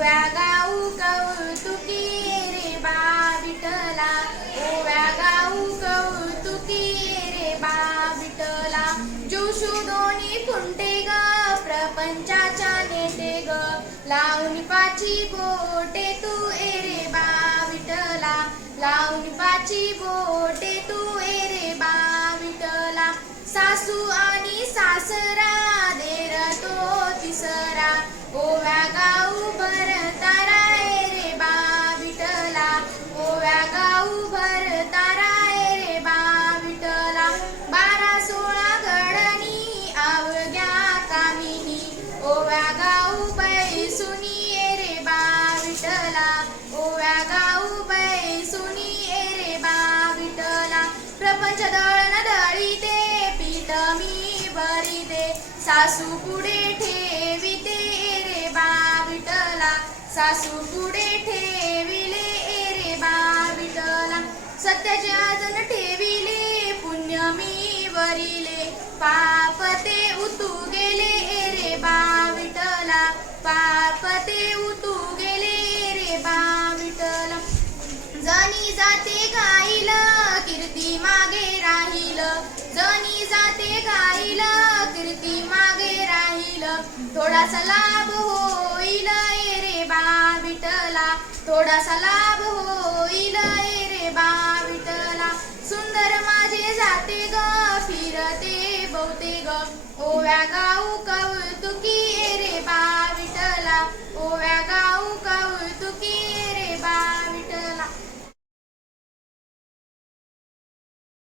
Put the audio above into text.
ओव्या गाऊ कौतुकी रे बा विठला, ओव्या गाऊ कौतुकी रे बा विठला. जोशू दोन्ही खुंटे ग प्रपंचाच्या नेते ग, लावून पाची बोटे तू रे बा विठला, लावून पाची बोटे तू रे बा विठला. सासू आणि सासरा देर तो तिसरा, ओव्या गाऊ भरतारा रे बा विठला, ओव्या गाऊ भरतारा रे बा विठला. 12-16 घडणी अवघ्या कामिनी, ओव्या गाऊ बैसुनी रे बा विठला, ओव्या गाऊ बैसुनी रे बा विठला. प्रपंच दळण दळीते पीठ मी भरीते, सासू पुढे ठेविते रे बा विठला, सासू पुढे ठेविले रे बा विठला. सत्याचे आजन ठेविले पुण्य मी वरिले, पाप ते उतू गेले रे बा विठला, पाप ते उतू गेले रे बा विठला. जणी जाते गाईल कीर्ती मागे राहील, जणी जाते गाईल कीर्ती मागे राहील. थोडासा लाभ होईल रे बा विठला, थोडासा लाभ होईल रे बा विठला. सुंदर माझे जाते ग फिरते बहुते ग, ओव्या गाऊ कौतुकी रे बा विठला, ओव्या गाऊ